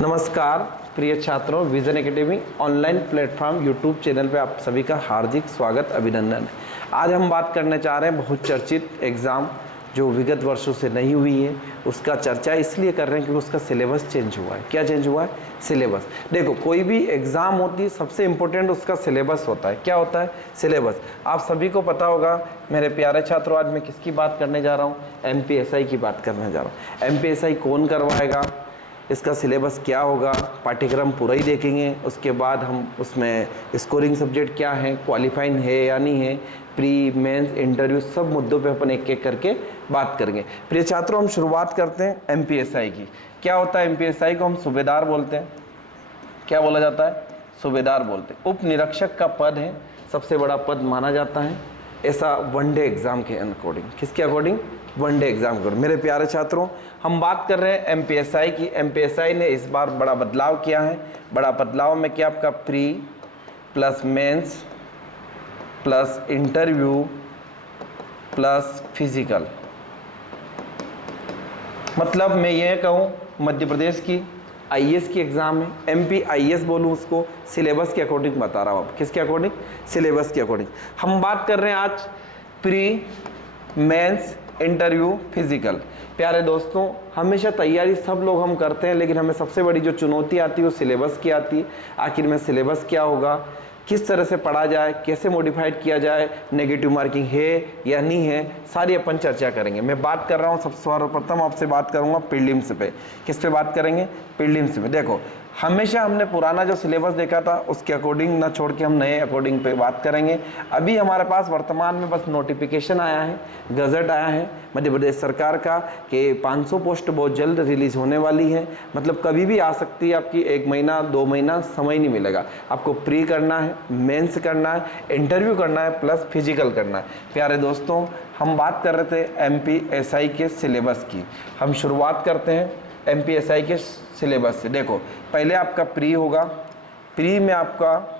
नमस्कार प्रिय छात्रों, vision academy online platform YouTube channel पे आप सभी का हार्दिक स्वागत अभिनंदन। आज हम बात करने जा रहे हैं बहुत चर्चित एग्ज़ाम जो विगत वर्षों से नहीं हुई है, उसका चर्चा इसलिए कर रहे हैं क्योंकि उसका सिलेबस चेंज हुआ है। क्या चेंज हुआ है? सिलेबस। देखो, कोई भी एग्ज़ाम होती है सबसे इम्पोर्टेंट उसका सिलेबस होता है। क्या होता है? सिलेबस। आप सभी को पता होगा मेरे प्यारे छात्रों, आज मैं किसकी बात करने जा रहा हूँ? MPSI की बात करने जा रहा हूँ। MPSI कौन करवाएगा, इसका सिलेबस क्या होगा, पाठ्यक्रम पूरा ही देखेंगे। उसके बाद हम उसमें स्कोरिंग सब्जेक्ट क्या है, क्वालिफाइंग है या नहीं है, प्री मेंस इंटरव्यू, सब मुद्दों पे अपन एक एक करके बात करेंगे। प्रिय छात्रों, हम शुरुआत करते हैं MPSI की। क्या होता है MPSI को? हम सूबेदार बोलते हैं। क्या बोला जाता है? सूबेदार बोलते हैं। उप निरीक्षक का पद है, सबसे बड़ा पद माना जाता है, ऐसा वनडे एग्जाम के अकॉर्डिंग। किसके अकॉर्डिंग? वनडे एग्जाम के। मेरे प्यारे छात्रों, हम बात कर रहे हैं MPSI की। MPSI ने इस बार बड़ा बदलाव किया है। बड़ा बदलाव में क्या? आपका pre plus mains plus interview plus physical. मतलब मैं ये कहूँ, मध्य प्रदेश की IAS की एग्ज़ाम है, MPIS बोलूँ उसको, सिलेबस के अकॉर्डिंग बता रहा हूँ। अब किसके अकॉर्डिंग? सिलेबस के अकॉर्डिंग। हम बात कर रहे हैं आज प्री मेंस इंटरव्यू फिजिकल। प्यारे दोस्तों, हमेशा तैयारी सब लोग हम करते हैं, लेकिन हमें सबसे बड़ी जो चुनौती आती है वो सिलेबस की आती है। आखिर में सिलेबस क्या होगा, किस तरह से पढ़ा जाए, कैसे मॉडिफाइड किया जाए, नेगेटिव मार्किंग है या नहीं है, सारी अपन चर्चा करेंगे। मैं बात कर रहा हूँ सबसे सर्वप्रथम आपसे बात करूँगा प्रीलिम्स पे। किस पे बात करेंगे? प्रीलिम्स पे। देखो, हमेशा हमने पुराना जो सिलेबस देखा था उसके अकॉर्डिंग ना छोड़ के हम नए अकॉर्डिंग पे बात करेंगे। अभी हमारे पास वर्तमान में बस नोटिफिकेशन आया है, गजट आया है मध्य प्रदेश सरकार का कि 500 पोस्ट बहुत जल्द रिलीज होने वाली है। मतलब कभी भी आ सकती है, आपकी 1 महीना 2 महीना समय नहीं मिलेगा। आपको प्री करना है, मेंस करना है, इंटरव्यू करना है, प्लस फिजिकल करना है। प्यारे दोस्तों, हम बात कर रहे थे MPSI के सिलेबस की। हम शुरुआत करते हैं MPSI के सिलेबस से। देखो, पहले आपका प्री होगा। प्री में आपका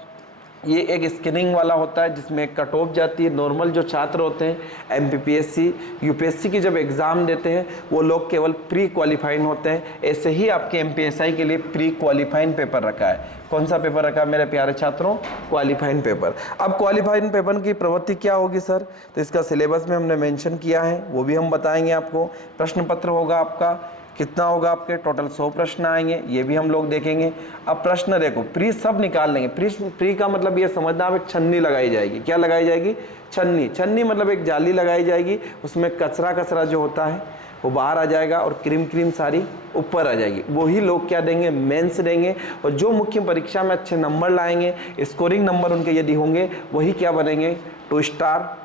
ये एक स्क्रीनिंग वाला होता है जिसमें एक कट ऑफ जाती है। नॉर्मल जो छात्र होते हैं MPPSC UPSC की जब एग्ज़ाम देते हैं वो लोग केवल प्री क्वालिफाइंग होते हैं। ऐसे ही आपके MPSI के लिए प्री क्वालिफाइंग पेपर रखा है। कौन सा पेपर रखा है मेरे प्यारे छात्रों? Qualifying paper. अब क्वालिफाइंग पेपर की प्रवृत्ति क्या होगी सर? तो इसका सिलेबस में हमने मेंशन किया है, वो भी हम बताएंगे आपको। प्रश्न पत्र होगा आपका, कितना होगा? आपके टोटल 100 प्रश्न आएंगे, ये भी हम लोग देखेंगे। अब प्रश्न देखो, प्री सब निकाल लेंगे। प्री का मतलब ये समझना, आप एक छन्नी लगाई जाएगी। क्या लगाई जाएगी? छन्नी। छन्नी मतलब एक जाली लगाई जाएगी, उसमें कचरा जो होता है वो बाहर आ जाएगा और क्रीम सारी ऊपर आ जाएगी। वही लोग क्या देंगे? मेंस देंगे। और जो मुख्य परीक्षा में अच्छे नंबर लाएंगे, स्कोरिंग नंबर उनके यदि होंगे, वही क्या बनेंगे? 2 स्टार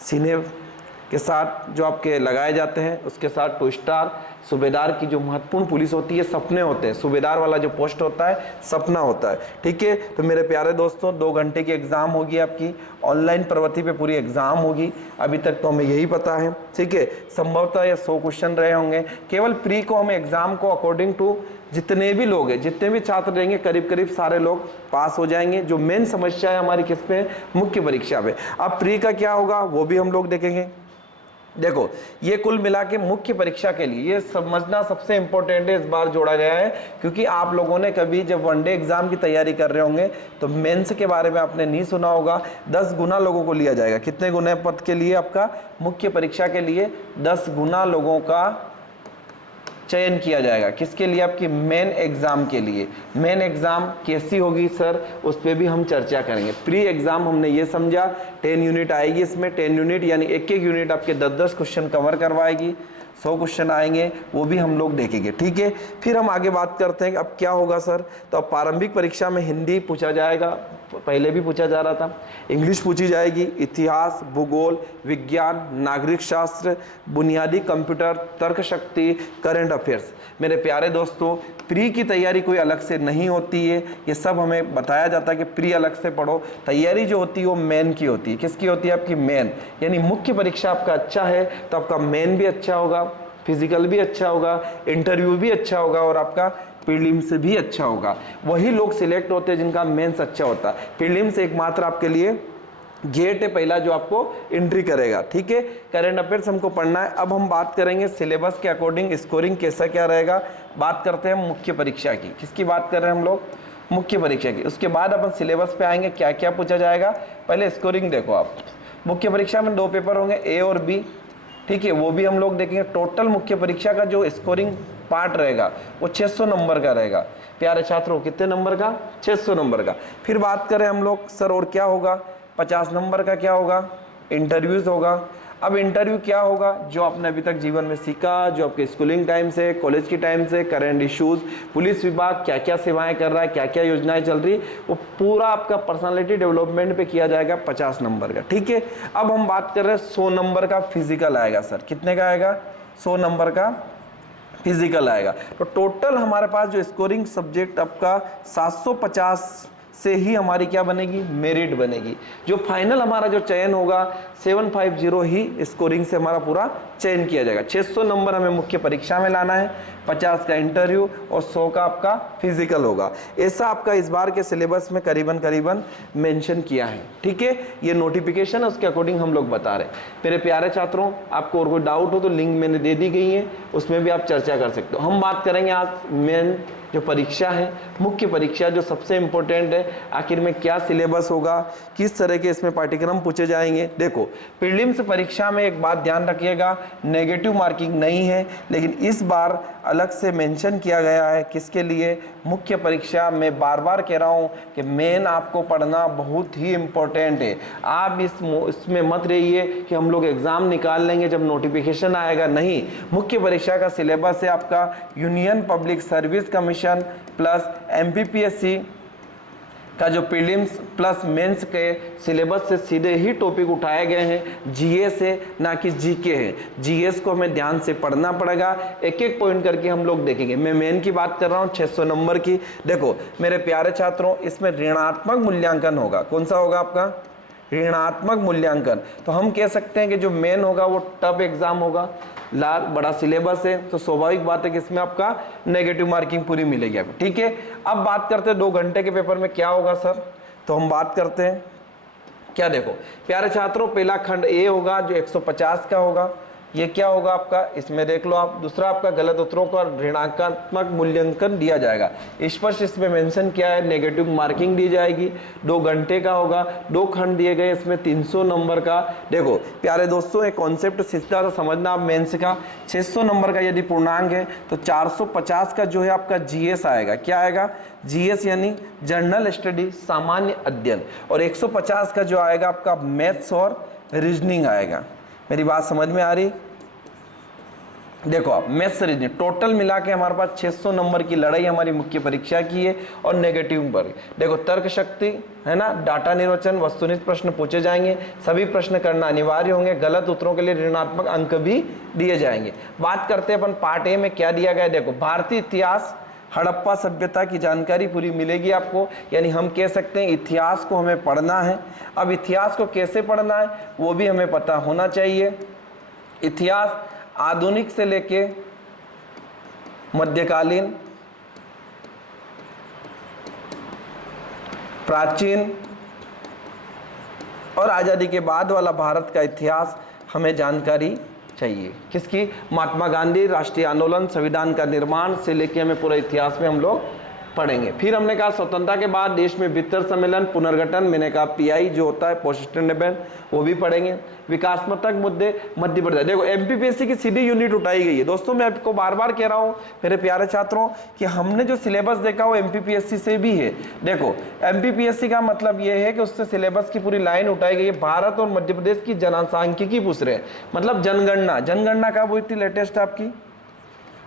सीने के साथ जो आपके लगाए जाते हैं, उसके साथ 2 स्टार। सूबेदार की जो महत्वपूर्ण पुलिस होती है, सपने होते हैं। सूबेदार वाला जो पोस्ट होता है सपना होता है। ठीक है, तो मेरे प्यारे दोस्तों, 2 घंटे की एग्जाम होगी आपकी, ऑनलाइन प्रवृत्ति पे पूरी एग्जाम होगी। अभी तक तो हमें यही पता है। ठीक है, संभवतः ये 100 क्वेश्चन रहे होंगे। केवल प्री को हम एग्जाम को अकॉर्डिंग टू जितने भी लोग हैं, जितने भी छात्र रहेंगे, करीब करीब सारे लोग पास हो जाएंगे। जो मेन समस्या है हमारी किस पे? मुख्य परीक्षा पे। अब प्री का क्या होगा वो भी हम लोग देखेंगे। देखो, ये कुल मिला के मुख्य परीक्षा के लिए ये समझना सबसे इंपॉर्टेंट है, इस बार जोड़ा गया है। क्योंकि आप लोगों ने कभी जब वनडे एग्जाम की तैयारी कर रहे होंगे तो मेंस के बारे में आपने नहीं सुना होगा। 10 गुना लोगों को लिया जाएगा। कितने गुना पद के लिए? आपका मुख्य परीक्षा के लिए 10 गुना लोगों का चयन किया जाएगा। किसके लिए? आपकी मेन एग्जाम के लिए। मेन एग्जाम कैसी होगी सर, उस पर भी हम चर्चा करेंगे। प्री एग्जाम हमने ये समझा 10 यूनिट आएगी, इसमें 10 यूनिट यानी एक यूनिट आपके 10 क्वेश्चन कवर करवाएगी। 100 क्वेश्चन आएंगे, वो भी हम लोग देखेंगे। ठीक है, फिर हम आगे बात करते हैं कि अब क्या होगा सर। तो अब प्रारंभिक परीक्षा में हिंदी पूछा जाएगा, पहले भी पूछा जा रहा था। इंग्लिश पूछी जाएगी, इतिहास, भूगोल, विज्ञान, नागरिक शास्त्र, बुनियादी कंप्यूटर, तर्क शक्ति, करंट अफेयर्स। मेरे प्यारे दोस्तों, प्री की तैयारी कोई अलग से नहीं होती है, ये सब हमें बताया जाता है कि प्री अलग से पढ़ो। तैयारी जो होती है वो मेन की होती है। किसकी होती है? आपकी मेन। यानी मुख्य परीक्षा आपका अच्छा है तो आपका मेन भी अच्छा होगा, फिजिकल भी अच्छा होगा, इंटरव्यू भी अच्छा होगा और आपका प्रीलिम्स भी अच्छा होगा। वही लोग सिलेक्ट होते हैं जिनका मेंस अच्छा होता है। प्रीलिम्स एकमात्र आपके लिए गेट है पहला जो आपको एंट्री करेगा, ठीक है। करंट अफेयर्स हमको पढ़ना है। अब हम बात करेंगे सिलेबस के अकॉर्डिंग स्कोरिंग कैसा क्या रहेगा। बात करते हैं मुख्य परीक्षा की। किसकी बात कर रहे हैं हम लोग? मुख्य परीक्षा की। उसके बाद अपन सिलेबस पे आएंगे, क्या क्या पूछा जाएगा। पहले स्कोरिंग देखो आप, मुख्य परीक्षा में 2 पेपर होंगे, ए और बी, ठीक है, वो भी हम लोग देखेंगे। टोटल मुख्य परीक्षा का जो स्कोरिंग पार्ट रहेगा वो 600 नंबर का रहेगा। प्यारे छात्रों, कितने नंबर का? 600 नंबर का। फिर बात करें हम लोग, सर और क्या होगा? 50 नंबर का क्या होगा? इंटरव्यूज होगा। अब इंटरव्यू क्या होगा? जो आपने अभी तक जीवन में सीखा, जो आपके स्कूलिंग टाइम से, कॉलेज की टाइम से, करंट इश्यूज, पुलिस विभाग क्या क्या सेवाएं कर रहा है, क्या क्या योजनाएं चल रही, वो पूरा आपका पर्सनालिटी डेवलपमेंट पे किया जाएगा 50 नंबर का, ठीक है। अब हम बात कर रहे हैं 100 नंबर का फिजिकल आएगा। सर कितने का आएगा? 100 नंबर का फिजिकल आएगा। तो टोटल हमारे पास जो स्कोरिंग सब्जेक्ट आपका 750 से ही हमारी क्या बनेगी? मेरिट बनेगी। जो फाइनल हमारा जो चयन होगा 750 ही स्कोरिंग से हमारा पूरा चयन किया जाएगा। 600 नंबर हमें मुख्य परीक्षा में लाना है, 50 का इंटरव्यू और 100 का आपका फिजिकल होगा। ऐसा आपका इस बार के सिलेबस में करीबन करीबन मेंशन किया है, ठीक है। ये नोटिफिकेशन है, उसके अकॉर्डिंग हम लोग बता रहे हैं। मेरे प्यारे छात्रों, आपको और कोई डाउट हो तो लिंक मैंने दे दी गई है, उसमें भी आप चर्चा कर सकते हो। हम बात करेंगे आज मेन जो परीक्षा है, मुख्य परीक्षा जो सबसे इम्पोर्टेंट है, आखिर में क्या सिलेबस होगा, किस तरह के इसमें पाठ्यक्रम पूछे जाएंगे। देखो, प्रीलिम्स परीक्षा में एक बात ध्यान रखिएगा, नेगेटिव मार्किंग नहीं है, लेकिन इस बार अलग से मेंशन किया गया है। किसके लिए? मुख्य परीक्षा में। बार बार कह रहा हूँ कि मेन आपको पढ़ना बहुत ही इम्पोर्टेंट है। आप इसमें मत रहिए कि हम लोग एग्जाम निकाल लेंगे जब नोटिफिकेशन आएगा, नहीं। मुख्य परीक्षा का सिलेबस है आपका union public service commission plus MPPSC का जो प्रीलिम्स प्लस मेंस के सिलेबस से सीधे ही टॉपिक उठाए गए हैं। जीएस है, ना कि जीके है। जीएस को हमें ध्यान से पढ़ना पड़ेगा, एक एक पॉइंट करके हम लोग देखेंगे। मैं मेन की बात कर रहा हूँ 600 नंबर की। देखो मेरे प्यारे छात्रों, इसमें ऋणात्मक मूल्यांकन होगा। कौन सा होगा आपका? ऋणात्मक मूल्यांकन। तो हम कह सकते हैं कि जो मेन होगा वो टफ एग्जाम होगा, बड़ा सिलेबस है, तो स्वाभाविक बात है कि इसमें आपका नेगेटिव मार्किंग पूरी मिलेगी आपको, ठीक है। अब बात करते हैं 2 घंटे के पेपर में क्या होगा सर। तो हम बात करते हैं क्या, देखो प्यारे छात्रों, पहला खंड ए होगा जो 150 का होगा। ये क्या होगा आपका? इसमें देख लो आप। दूसरा आपका गलत उत्तरों का ऋणात्मक मूल्यांकन दिया जाएगा। स्पष्ट इसमें मेंशन किया है, नेगेटिव मार्किंग दी जाएगी। 2 घंटे का होगा, 2 खंड दिए गए, इसमें 300 नंबर का। देखो प्यारे दोस्तों, एक कॉन्सेप्ट सीधा सा समझना आप मेंस का। 600 नंबर का यदि पूर्णांक है तो 450 का जो है आपका जीएस आएगा। क्या आएगा? जीएस यानी जनरल स्टडी, सामान्य अध्ययन। और 150 का जो आएगा आपका मैथ्स और रीजनिंग आएगा। मेरी बात समझ में आ रही? देखो आप, मैथ्स रीजनिंग टोटल मिला के हमारे पास 600 नंबर की लड़ाई हमारी मुख्य परीक्षा की है। और नेगेटिव पर देखो तर्क शक्ति है ना, डाटा निर्वचन, वस्तुनिष्ठ प्रश्न पूछे जाएंगे। सभी प्रश्न करना अनिवार्य होंगे। गलत उत्तरों के लिए ऋणात्मक अंक भी दिए जाएंगे। बात करते हैं अपन पार्ट ए में क्या दिया गया। देखो भारतीय इतिहास, हड़प्पा सभ्यता की जानकारी पूरी मिलेगी आपको। यानी हम कह सकते हैं इतिहास को हमें पढ़ना है। अब इतिहास को कैसे पढ़ना है वो भी हमें पता होना चाहिए। इतिहास आधुनिक से लेके मध्यकालीन, प्राचीन और आज़ादी के बाद वाला भारत का इतिहास हमें जानकारी चाहिए। किसकी? महात्मा गांधी, राष्ट्रीय आंदोलन, संविधान का निर्माण से लेके हमें पूरा इतिहास में हम लोग पढ़ेंगे। फिर हमने कहा स्वतंत्रता के बाद देश में वित्तीय सम्मेलन, पुनर्गठन, मैंने कहा पीआई जो होता है पोस्ट इंडिपेंडेंट, वो भी पढ़ेंगे। विकासात्मक मुद्दे मध्य प्रदेश। देखो एमपीपीएससी की सीधी यूनिट उठाई गई है। दोस्तों मैं आपको बार बार कह रहा हूँ मेरे प्यारे छात्रों कि हमने जो सिलेबस देखा वो एमपीपीएससी से भी है। देखो एमपीपीएससी का मतलब ये है कि उससे सिलेबस की पूरी लाइन उठाई गई है। भारत और मध्य प्रदेश की जनसांख्यिकी पूछ रहे हैं, मतलब जनगणना। जनगणना कब हुई थी लेटेस्ट आपकी?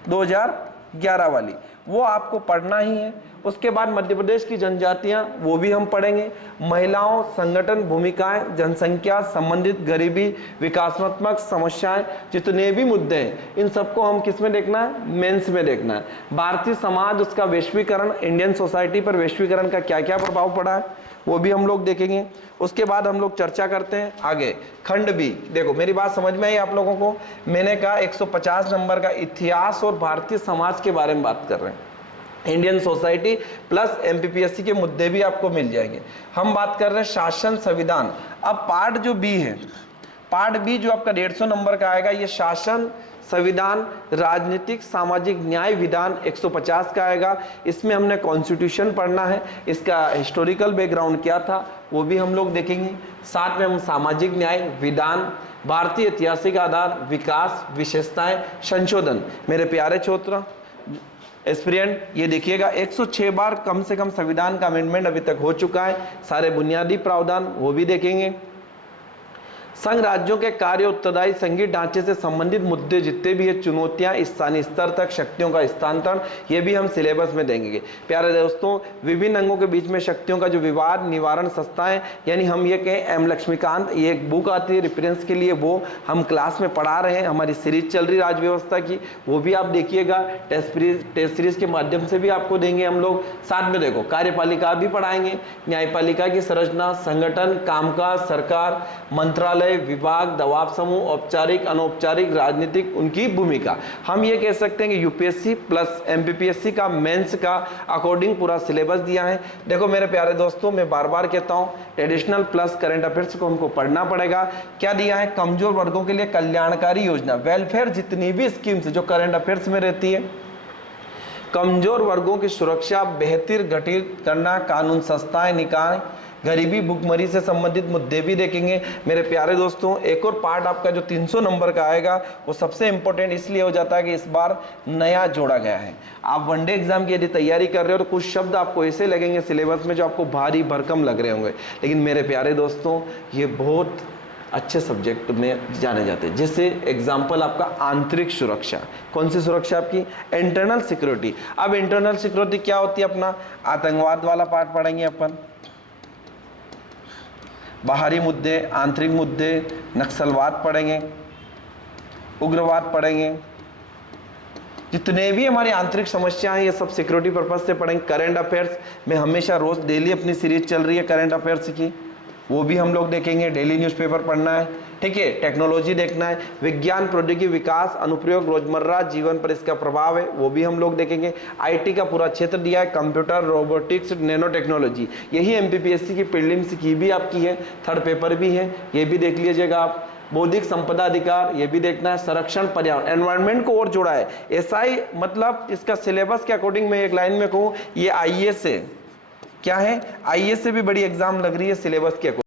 2011 वाली, वो आपको पढ़ना ही है। उसके बाद मध्य प्रदेश की जनजातियां, वो भी हम पढ़ेंगे। महिलाओं, संगठन, भूमिकाएं, जनसंख्या संबंधित गरीबी, विकासात्मक समस्याएं, जितने भी मुद्दे हैं इन सबको हम किस में देखना है? मेंस में देखना है। भारतीय समाज, उसका वैश्वीकरण, इंडियन सोसाइटी पर वैश्वीकरण का क्या क्या प्रभाव पड़ा है वो भी हम लोग देखेंगे। उसके बाद हम लोग चर्चा करते हैं आगे खंड बी। देखो मेरी बात समझ में आई आप लोगों को? मैंने कहा 150 नंबर का इतिहास और भारतीय समाज के बारे में बात कर रहे हैं। इंडियन सोसाइटी प्लस एमपीपीएससी के मुद्दे भी आपको मिल जाएंगे। हम बात कर रहे हैं शासन संविधान। अब पार्ट जो बी है, पार्ट बी जो आपका 150 नंबर का आएगा, ये शासन संविधान राजनीतिक सामाजिक न्याय विधान 150 का आएगा। इसमें हमने कॉन्स्टिट्यूशन पढ़ना है, इसका हिस्टोरिकल बैकग्राउंड क्या था वो भी हम लोग देखेंगे। साथ में हम सामाजिक न्याय विधान, भारतीय ऐतिहासिक आधार, विकास, विशेषताएं, संशोधन। मेरे प्यारे छात्रों एस्पिरेंट, ये देखिएगा 106 बार कम से कम संविधान का अमेंडमेंट अभी तक हो चुका है। सारे बुनियादी प्रावधान वो भी देखेंगे। संघ राज्यों के कार्य उत्तरदायी संघीय ढांचे से संबंधित मुद्दे जितने भी है, चुनौतियां, स्थानीय स्तर तक शक्तियों का स्थानांतरण, ये भी हम सिलेबस में देंगे। प्यारे दोस्तों, विभिन्न अंगों के बीच में शक्तियों का जो विवाद निवारण संस्थाएं, यानी हम ये कहें एम लक्ष्मीकांत, ये एक बुक आती है रेफरेंस के लिए, वो हम क्लास में पढ़ा रहे हैं। हमारी सीरीज चल रही राज व्यवस्था की, वो भी आप देखिएगा। टेस्ट सीरीज के माध्यम से भी आपको देंगे हम लोग। साथ में देखो कार्यपालिका भी पढ़ाएंगे, न्यायपालिका की संरचना, संगठन, कामकाज, सरकार, मंत्रालय, विभाग, दबाव समूह, औपचारिक अनौपचारिक राजनीतिक, उनकी भूमिका। हम ये कह सकते हैं कि यूपीएससी प्लस एमपीपीएससी का मेंस का अकॉर्डिंग पूरा सिलेबस दिया है। देखो मेरे प्यारे दोस्तों, मैं बार बार कहता हूं ट्रेडिशनल प्लस करंट अफेयर्स को हमको पढ़ना पड़ेगा। क्या दिया है? कमजोर वर्गों के लिए कल्याणकारी योजना, वेलफेयर, जितनी भी स्कीम्स जो करंट अफेयर्स में रहती है, कमजोर वर्गों की सुरक्षा बेहतर गठित करना, कानून संस्थाएं निकाय, गरीबी भुखमरी से संबंधित मुद्दे भी देखेंगे। मेरे प्यारे दोस्तों, एक और पार्ट आपका जो 300 नंबर का आएगा, वो सबसे इंपॉर्टेंट इसलिए हो जाता है कि इस बार नया जोड़ा गया है। आप वनडे एग्जाम की यदि तैयारी कर रहे हो तो कुछ शब्द आपको ऐसे लगेंगे सिलेबस में जो आपको भारी भरकम लग रहे होंगे, लेकिन मेरे प्यारे दोस्तों ये बहुत अच्छे सब्जेक्ट में जाने जाते हैं। जैसे एग्जाम्पल आपका आंतरिक सुरक्षा, कौन सी सुरक्षा? आपकी इंटरनल सिक्योरिटी। अब इंटरनल सिक्योरिटी क्या होती है? अपना आतंकवाद वाला पार्ट पढ़ेंगे अपन, बाहरी मुद्दे, आंतरिक मुद्दे, नक्सलवाद पढ़ेंगे, उग्रवाद पढ़ेंगे, जितने भी हमारी आंतरिक समस्याएं हैं ये सब सिक्योरिटी पर्पज से पढ़ेंगे। करंट अफेयर्स में हमेशा रोज डेली अपनी सीरीज चल रही है करंट अफेयर्स की, वो भी हम लोग देखेंगे। डेली न्यूज़पेपर पढ़ना है, ठीक है। टेक्नोलॉजी देखना है, विज्ञान प्रौद्योगिकी विकास अनुप्रयोग रोजमर्रा जीवन पर इसका प्रभाव है, वो भी हम लोग देखेंगे। आईटी का पूरा क्षेत्र दिया है, कंप्यूटर, रोबोटिक्स, नैनो टेक्नोलॉजी, यही एमपीपीएससी की प्रीलिम्स की भी आपकी है, थर्ड पेपर भी है, ये भी देख लीजिएगा आप। बौद्धिक संपदा अधिकार, ये भी देखना है। संरक्षण पर्यावरण, एनवायरनमेंट को और जोड़ा है। एसआई मतलब इसका सिलेबस के अकॉर्डिंग मैं एक लाइन में कहूँ, ये आईएएस है। क्या है? आईएएस से भी बड़ी एग्जाम लग रही है सिलेबस के अकॉर्डिंग।